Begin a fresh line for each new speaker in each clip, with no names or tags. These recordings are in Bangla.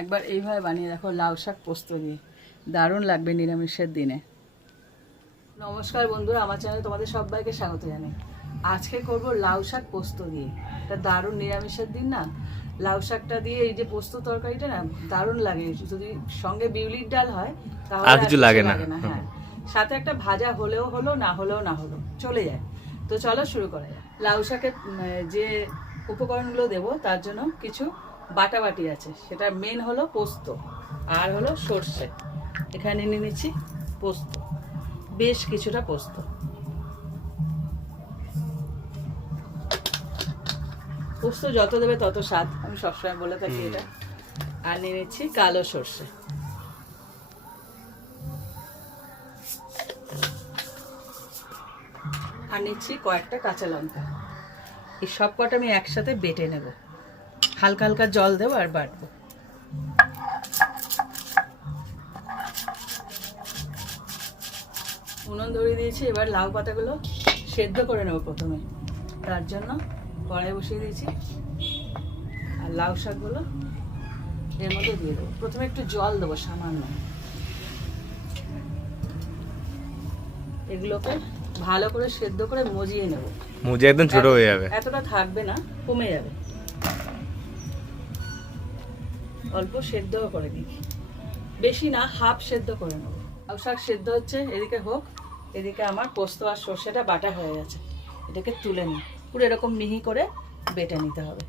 একবার এইভাবে বানিয়ে দেখো লাউ শাক পোস্ত দিয়ে। দারুণ লাগবে নিরামিষের দিনে। নমস্কার বন্ধুরা আমার চ্যানেলে তোমাদের সবাইকে স্বাগত জানাই। আজকে করব লাউ শাক পোস্ত দিয়ে। এটা দারুণ নিরামিষের দিন না? লাউ শাকটা দিয়ে এই যে পোস্ত তরকারিটা না দারুণ লাগে। যদি সঙ্গে বিউলির ডাল হয় তাহলে
আর কিছু লাগে না।
হ্যাঁ। সাথে একটা ভাজা হলেও হলো না হলেও না হলো চলে যায়। তো চলো শুরু করা যায় লাউ শাকের যে উপকরণগুলো দেব তার জন্য কিছু বাটাবাটি আছে। সেটা মেন হলো পোস্ত আর হলো সর্ষে। এখানে নিয়ে নিচ্ছি পোস্ত বেশ কিছুটা পোস্ত। পোস্ত যত দেবে তত স্বাদ আমি সবসময় বলে থাকি এটা। আর নিয়ে নিচ্ছি কালো সর্ষে। আর নিচ্ছি কয়েকটা কাঁচা লঙ্কা। এই সব কটা আমি একসাথে বেটে নেব। হালকা হালকা জল দেবো আর বাটবো উনুন ধরিয়ে দিয়েছি এবার লাউ পাতাগুলো সেদ্ধ করে নেব প্রথমে। তার জন্য কড়াই বসিয়ে দিয়েছি। আর লাউ শাকগুলো এর মধ্যে দিয়ে দেবো। প্রথমে একটু জল দেবো সামান্য। এগুলোকে ভালো করে সেদ্ধ করে মজিয়ে নেব।
মুজে একদম ছোট হয়ে যাবে।
এতটা থাকবে না কমে যাবে। অল্প সেদ্ধ করে দিই বেশি না হাফ সেদ্ধ করে নেব। লাউ শাক সেদ্ধ হচ্ছে এদিকে হোক এদিকে আমার পোস্ত আর সর্ষেটা বাটা হয়ে গেছে। এটাকে তুলে নিই। পুরো এরকম মিহি করে বেটে নিতে হবে।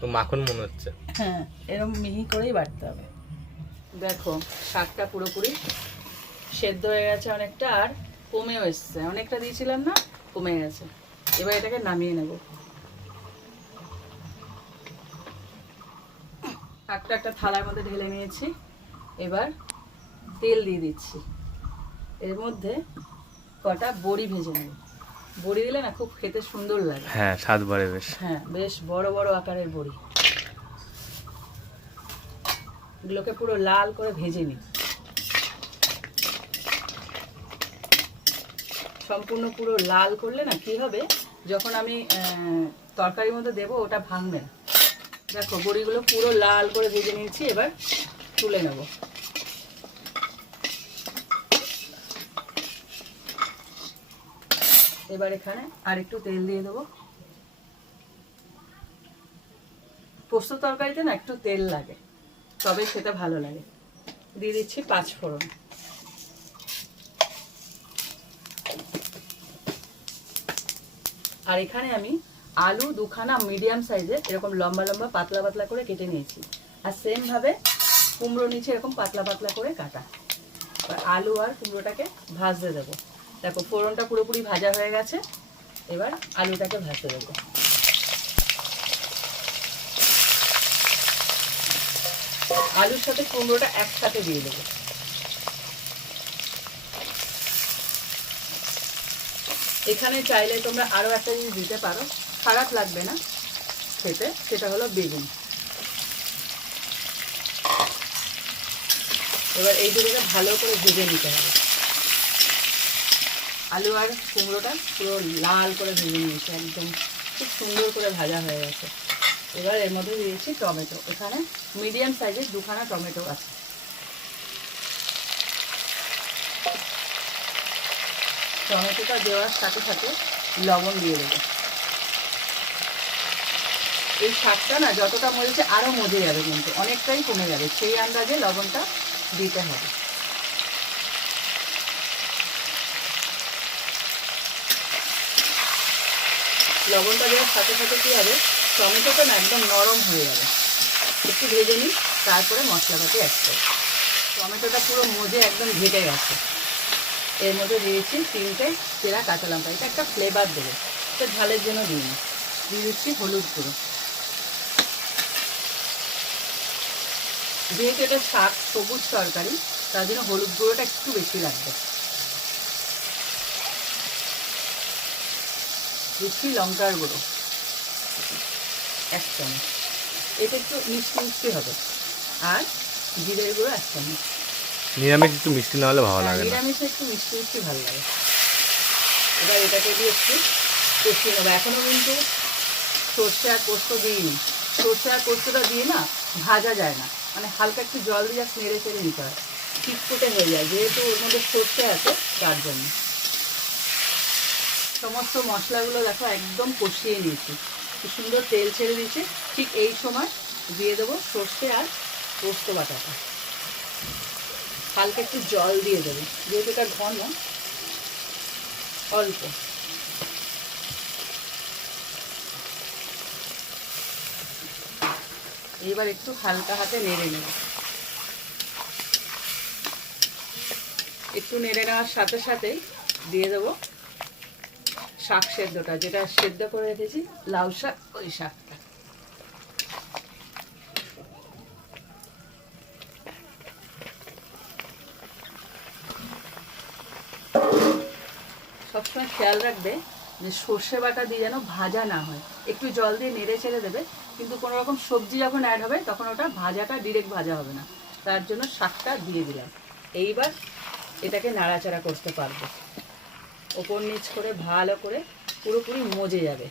তো মাখন মনে হচ্ছে।
হ্যাঁ এরকম মিহি করেই বাটতে হবে। দেখো শাকটা পুরোপুরি সেদ্ধ হয়ে গেছে অনেকটা আর কমেও এসছে। অনেকটা দিয়েছিলাম না কমে গেছে। এবার এটাকে নামিয়ে নেব। শাকটা একটা থালার মধ্যে ঢেলে নিয়েছি। এবার তেল দিয়ে দিচ্ছি। এর মধ্যে কটা বড়ি ভেজে নেব। বড়ি দিলে না খুব খেতে সুন্দর লাগে।
হ্যাঁ স্বাদ বাড়ে বেশ।
হ্যাঁ বেশ বড় বড় আকারের বড়ি। এগুলোকে পুরো লাল করে ভেজে নিই। সম্পূর্ণ পুরো লাল করলে না কি হবে? যখন আমি তরকারির মধ্যে দেবো ওটা ভাঙবে না। দেখো, বড়িগুলো পুরো লাল করে ভেজে নিয়েছি, এবার তুলে নেব। এবার এখানে আর একটু তেল দিয়ে দেবো। পোস্ত তরকারিতে না একটু তেল লাগে, তবে খেতে ভালো লাগে। দিয়ে দিচ্ছি পাঁচ ফোড়ন। আর এখানে আমি আলু দুখানা মিডিয়াম সাইজের এরকম লম্বা লম্বা পাতলা পাতলা করে কেটে নিয়েছি। আর সেম ভাবে কুমড়ো নিচে এরকম পাতলা পাতলা করে কাটা। এবার আলু আর কুমড়োটাকে ভাজতে দেবো। দেখো, ফোড়নটা পুরোপুরি ভাজা হয়ে গেছে। এবার আলুটাকে ভাজতে দেবো। আলুর সাথে কুমড়োটা একসাথে দিয়ে দেবো। এখানে চাইলে তোমরা আরও একটা জিনিস দিতে পারো। খারাপ লাগবে না খেতে, সেটা হলো বেগুন। এবার এই দুটোকে ভালো করে ভেজে নিতে হবে। আলু আর কুমড়োটা পুরো লাল করে ভেজে নিয়েছি, একদম খুব সুন্দর করে ভাজা হয়ে গেছে। এবার এর মধ্যে দিয়েছি টমেটো। এখানে মিডিয়াম সাইজের দুখানা টমেটো আছে। টমেটোটা দেওয়ার সাথে সাথে লবণ দিয়ে দেবো। এই শাকটা না যতটা মরেছে আরও মজে যাবে কিন্তু, অনেকটাই কমে যাবে। সেই আন্দাজে লবণটা দিতে হবে। লবণটা দেওয়ার সাথে সাথে কী হবে? টমেটোটা না একদম নরম হয়ে যাবে। একটু ভেজে নিই, তারপরে মশলাটাকে অ্যাড করব। টমেটোটা পুরো মজে একদম ঘেটে গেছে। এর মধ্যে দিয়েছি তিনটে চেরা কাঁচা লঙ্কা। এটা একটা ফ্লেভার দেবে। এটা ঝালের জন্য দিই দিয়ে দিচ্ছি হলুদ গুঁড়ো। যেহেতু এটা শাক সবুজ তরকারি তার জন্য হলুদ গুঁড়োটা একটু বেশি লাগবে। দিচ্ছি লঙ্কার গুঁড়ো। এক চামচ। এটা একটু মিষ্টি মিষ্টি হবে। আর জিরের গুঁড়ো এক চামচ।
নিরামিষ একটু মিষ্টি না হলে ভালো
হ্যাঁ,
লাগে
নিরামিষে একটু মিষ্টি মিষ্টি ভালো লাগে। এবার এটাকে দিয়ে একটু কষিয়ে নেব। এখনও কিন্তু সর্ষে আর পোস্ত দিইনি। সর্ষে আর পোস্তটা দিয়ে না ভাজা যায় না। মানে হালকা একটু জল দিয়ে জাস্ট নেড়ে চেড়ে নিতে হয়। চিটকুটে হয়ে যায়, যেহেতু ওর মধ্যে সর্ষে আছে, তার জন্য। সমস্ত মশলাগুলো দেখো একদম কষিয়ে নিয়েছি। কি সুন্দর তেল ছেড়ে দিয়েছে। ঠিক এই সময় দিয়ে দেবো সর্ষে আর পোস্ত বাটাটা। হালকা একটু জল দিয়ে দেবো, যেহেতু এটা ঘন, অল্প। এবার একটু হালকা হাতে নেড়ে নেব। একটু নেড়ে নেওয়ার সাথে সাথেই দিয়ে দেবো শাক সেদ্ধটা, যেটা সেদ্ধ করে রেখেছি, লাউ শাক, ওই শাকটা। সবসময় খেয়াল রাখবে যে সর্ষে বাটা দিয়ে যেন ভাজা না হয়। একটু জল দিয়ে নেড়ে ছেড়ে দেবে কিন্তু কোনো রকম সবজি যখন অ্যাড হবে তখন ওটা ভাজাটা ডিরেক্ট ভাজা হবে না। তার জন্য শাকটা দিয়ে দিলাম। এইবার এটাকে নাড়াচাড়া করতে পারব। ওপর নিচ করে ভালো করে পুরোপুরি মজে যাবে।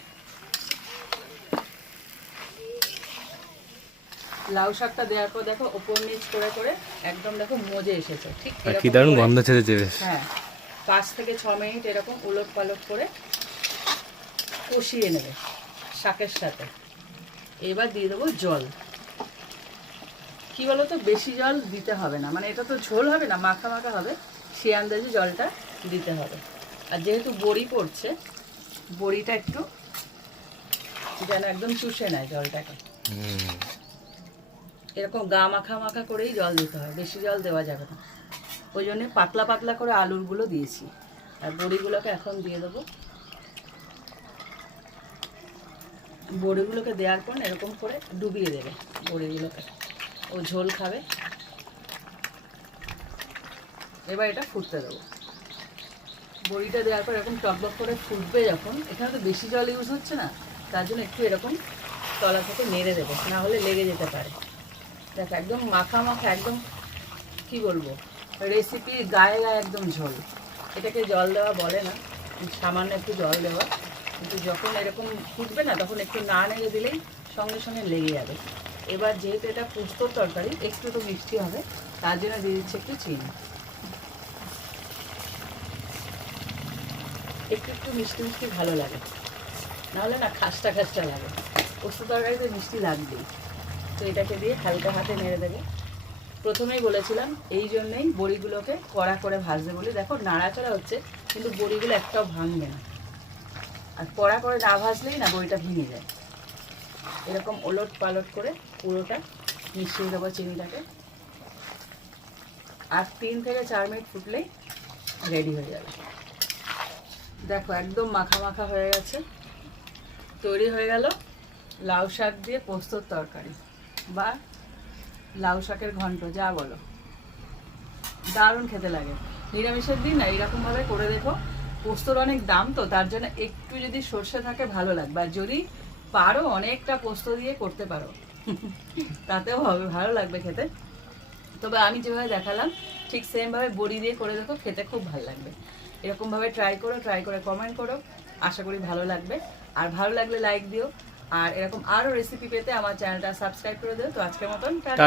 লাউ শাকটা দেওয়ার পর দেখো ওপর নিচ করে করে একদম দেখো মজে এসেছে। ঠিক
কি দারুণ গন্ধ ছেড়েছে
হ্যাঁ পাঁচ থেকে ছ মিনিট এরকম উলট পালট করে কষিয়ে নেবে শাকের সাথে। এবার দিয়ে দেবো জল। কি বলো তো বেশি জল দিতে হবে না। মানে এটা তো ঝোল হবে না মাখা মাখা হবে। সে আন্দাজে জলটা দিতে হবে। আর যেহেতু বড়ি পড়ছে বড়িটা একটু যেন একদম চুষে নেয় জলটাকে। এরকম গা মাখা মাখা করেই জল দিতে হয় বেশি জল দেওয়া যাবে না। ওই জন্য পাতলা পাতলা করে আলুরগুলো দিয়েছি। আর বড়িগুলোকে এখন দিয়ে দেবো বড়িগুলোকে দেওয়ার পর এরকম করে ডুবিয়ে দেবে বড়িগুলোকে। ও ঝোল খাবে। এবার এটা ফুটতে দেবো। বড়িটা দেওয়ার পর এরকম টকবক করে ফুটবে যখন, এখানে তো বেশি জল ইউজ হচ্ছে না, তার জন্য একটু এরকম তলা থেকে নেড়ে দেবো, না হলে লেগে যেতে পারে। দেখো, একদম মাখা মাখা, একদম কি বলব রেসিপি গায়ে গায়ে একদম ঝোল। এটাকে জল দেওয়া বলে না, সামান্য একটু জল দেওয়া। কিন্তু যখন এরকম ফুটবে না, তখন একটু না নেড়ে দিলেই সঙ্গে সঙ্গে লেগে যাবে। এবার যেহেতু এটা পুস্তর তরকারি, একটু তো মিষ্টি হবে, তার জন্য দিয়ে দিচ্ছি একটু চিনি। একটু একটু মিষ্টি মিষ্টি ভালো লাগে। নাহলে না খাস্টা খাস্টা লাগে। পোস্ত তরকারিতে মিষ্টি লাগবেই। তো এটাকে দিয়ে হালকা হাতে নেড়ে দেবে। প্রথমেই বলেছিলাম, এই জন্যই বড়িগুলোকে কড়া করে ভাজতে বলি। দেখো নাড়াচাড়া হচ্ছে, কিন্তু বড়িগুলো একটাও ভাঙবে না। আর কড়া করে না ভাজলেই না বড়িটা ভেঙে যায়। এরকম ওলট পালট করে পুরোটা মিশিয়ে দেবো চিনিটাকে। আর তিন থেকে চার মিনিট ফুটলেই রেডি হয়ে যাবে। দেখো একদম মাখা মাখা হয়ে গেছে। তৈরি হয়ে গেল লাউ শাক দিয়ে পোস্তর তরকারি বা লাউ শাকের ঘন্ট, যা বলো। দারুণ খেতে লাগে। নিরামিষের দিন না, এইরকমভাবে করে দেখো। পোস্তর অনেক দাম তো, তার জন্য একটু যদি সর্ষে থাকে ভালো লাগবে। আর যদি পারো অনেকটা পোস্ত দিয়ে করতে পারো। তাতেও হবে, ভালো লাগবে খেতে। তবে আমি যেভাবে দেখালাম, ঠিক সেমভাবে বড়ি দিয়ে করে দেখো, খেতে খুব ভালো লাগবে। এরকমভাবে ট্রাই করো ট্রাই করে কমেন্ট করো, আশা করি ভালো লাগবে। আর ভালো লাগলে লাইক দিও। আর এরকম আরও রেসিপি পেতে আমার চ্যানেলটা সাবস্ক্রাইব করে দিও। তো আজকের মতন
টাটা।